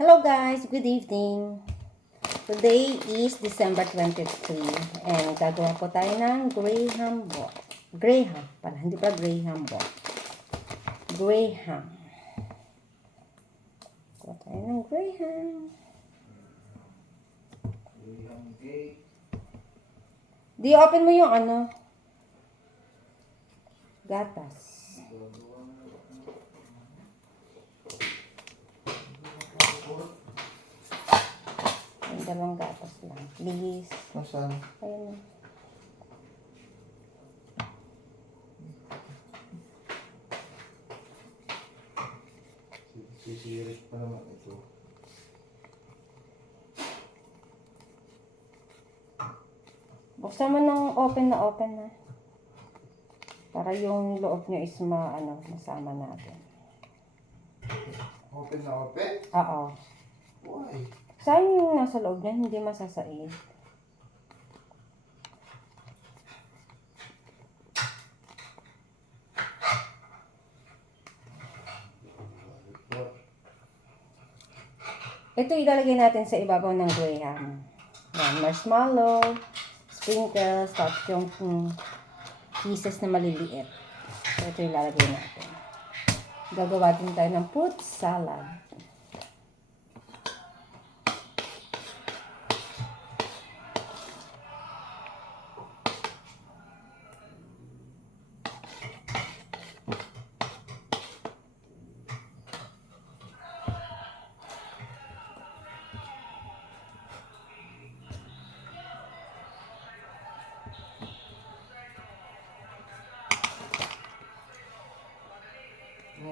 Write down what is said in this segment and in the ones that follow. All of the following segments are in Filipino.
Hello guys, good evening. Today is December 23 and gagawa po tayo ng Graham book. Graham pala, hindi pa Graham book. Graham. Gagawa tayo ng Graham. Di open mo yung gatas. Yung dalawang gatas lang. Please. Nasaan? Ayun na. Sisirik pa naman ito. Buksan mo ng open na. Para yung loob nyo is masama natin. Open na open? Oo. Why? Sayang yung nasa loob niya, hindi masasaid. Ito ilalagay natin sa ibabaw ng Graham. Yan, marshmallow, sprinkles, tapos yung pieces na maliliit. So, ito ilalagay natin. Gagawa din tayo ng fruit salad.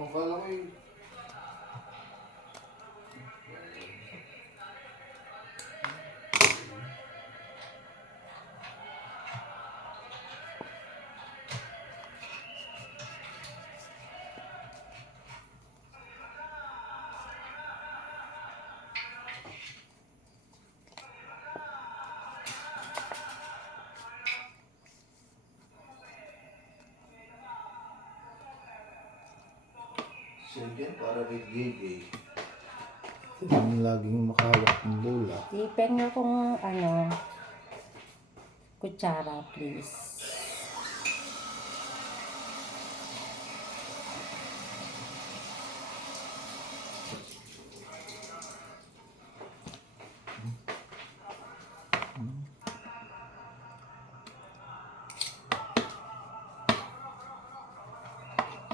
Kala ko eh. Sige, para kay Gigi. Ang laging makawak ng bola. Ipeng nyo kung kutsara, please.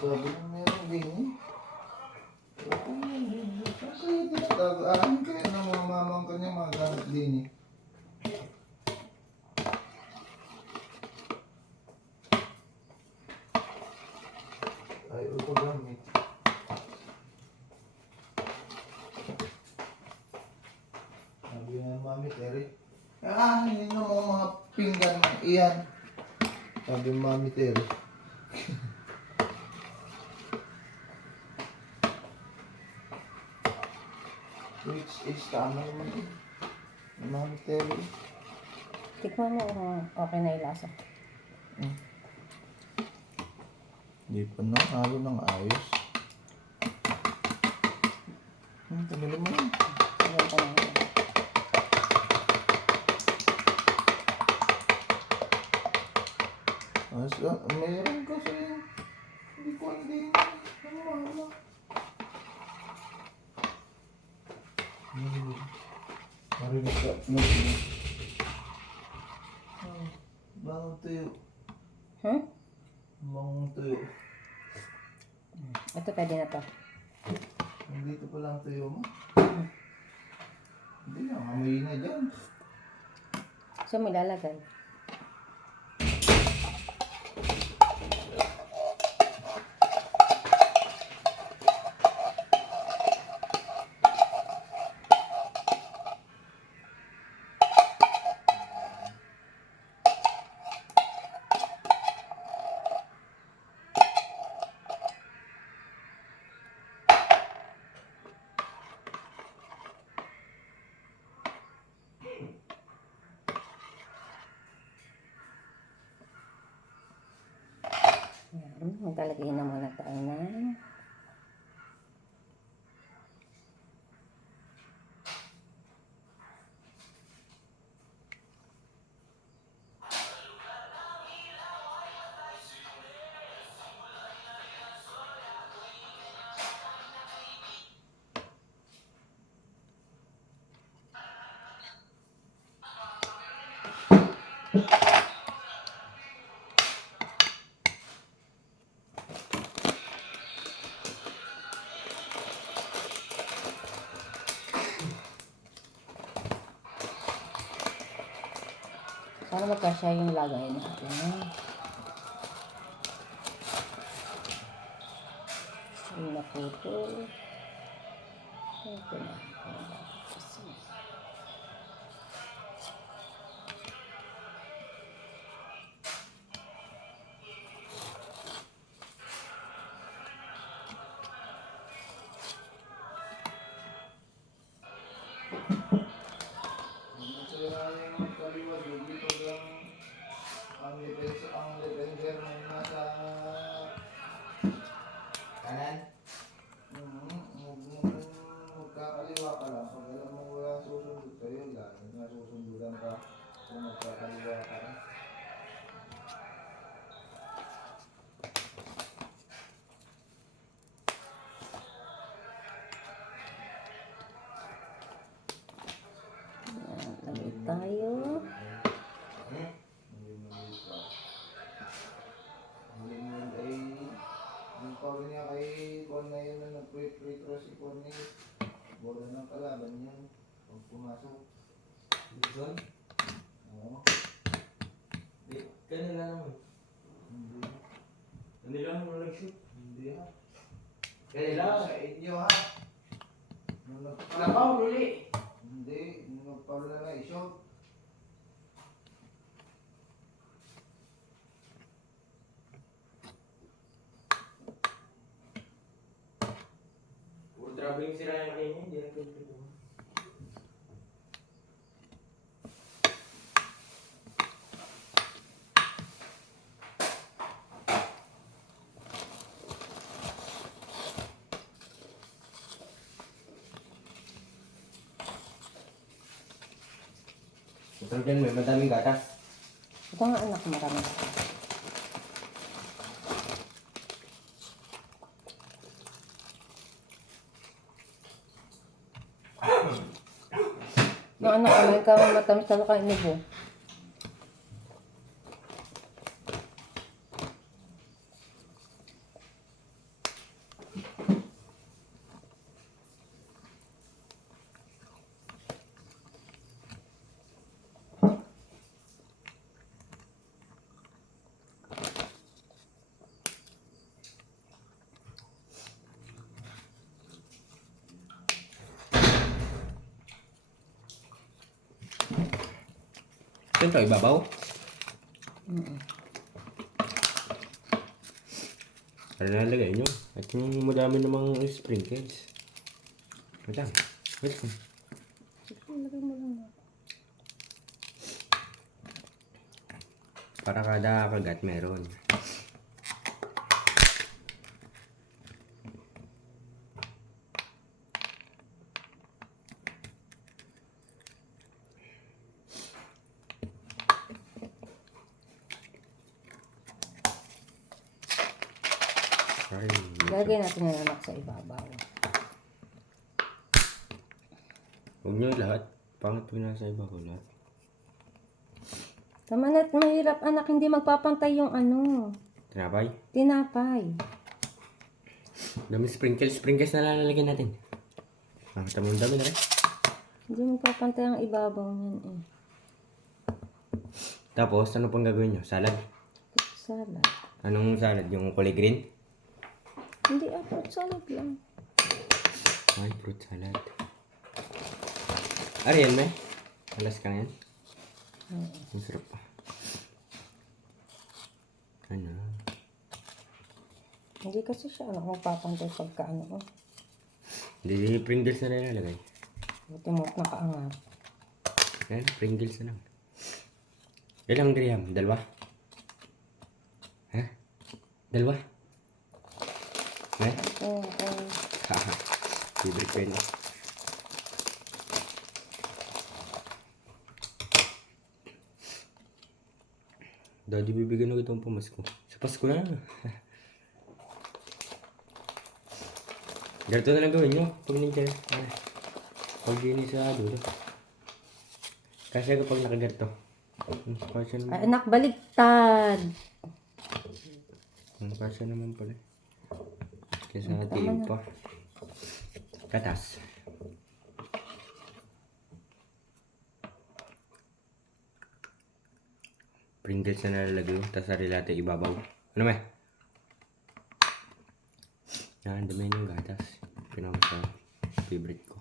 Sabi ng meron Gigi. Kaya tinatagaan kaya ng mga mamang kanya mga gamit din eh. Ay, ito gamit. Sabi nga mami, Terry. Hindi na mga pinggan ng iyan. Sabi mami, Terry. Which is tama naman eh. Mami, Terry. Tikman mo kung okay na yung lasa. Hindi pa na, halo ng ayos. Tagalin mo yun. Ayan pa lang. Meron kasi, hindi ko hindi. Ano. Marinig ka. Bawang tuyo. Bawang tuyo. Ito pwede na to. Nandito pa lang tuyo mo. Hindi na, amoy na dyan. So, may lalagay. Ayan, maglalagay na muna tayo ng Para magkasya yung lagay natin. Yung naputol. Ito na. Ang defender na nasa kanan. Magkakaliwa ka lang. Pag alam mo wala susunod sa'yo, lalo na susundudan ka kung magkakaliwa ka. Lagay tayo. Yung power niya kay Con na yun na nag-free throw si Con eh. Bola ng kalaban yan. Pag pumasok. Luzon? Oo. Di, kanila naman. Hindi. Kanila naman nag-shoot. Hindi ha. Kanila? Sa inyo ha. Nung Napaw, uli. Hindi. Nung nag-power na na i-shot. Puro traveling sila yung kanina, hindi na pwede. Ito dyan, may madaming gatas. Ito nga anak, marami. No, anak, kumain ka matamis na kain mo. Ito, ibabaw. Ano nalagay nyo? At yung madami namang sprinkles. Wait lang. Wait lang. Lagay mo lang. Para kada kagat meron. Ay, Lagay natin yung anak sa ibabaw. huwag nyo lahat. Pangit po nasa ibabaw lahat. Tama na, mahirap anak, hindi magpapantay yung ano, Tinapay. tinapay. Dami sprinkles. Sprinkles na lang lalagyan natin. Makita mo ang dami na rin. Hindi magpapantay ang ibabaw niyan eh. Tapos, ano pang gagawin nyo? Salad? Salad. Anong salad? Yung kulay green? Hindi fruit salad lang. Ay, fruit salad. Ariyan, may? Alas ka yan? Ang sarap pa. Ano? Hindi kasi siya ano, magpapantay pagka ano. Hindi, Pringles na rin nalagay. Buti mo nakaangat. Ayan, Pringles na lang. Ilang graham? Dalawa? Ha? Dalawa? Ha? Okay. Haha. Favorite ko yun. Daddy, bibigyan na kitang pamasko. Sa Pasko na. Ganito na lang gawin nyo. Pag nandiyan. Pag yun sa dulo. Kasi kapag nakaganto. Kasya naman. Ay, anak, baligtad. Kasya naman pala. Kaya sa Tama tiim na. pa. Katas. Pringles na nalalagay. Tapos sarili natin ibabaw. Ano may? Yan, dami yung gatas. Pinama sa favorite ko.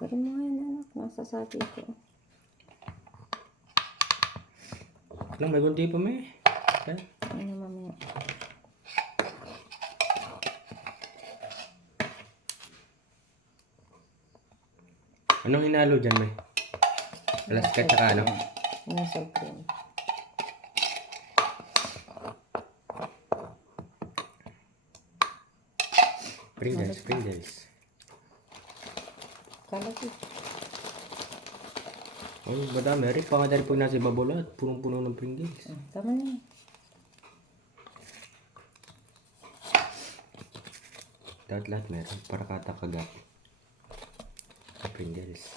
Pero mo yan, anak. Nasa sabi ko. Lang, may gunti pa may. Okay. Ano mamaya? Anong hinalo dyan may? Alaskat saka ano? Nasal cream. Pringles. Kalat eh. Oh, madami. Rin pa nga dahil pag nasa ibabaw lahat. Punong-puno ng Pringles. Tama na eh. Lahat meron. Para katakagat. Pringles.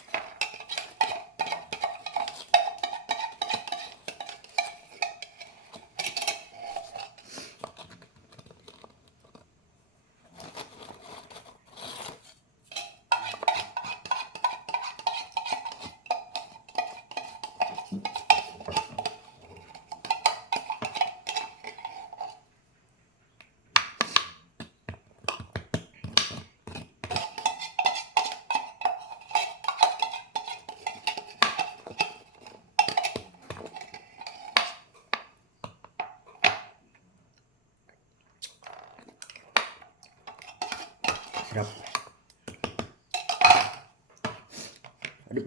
Sarap. Aduh.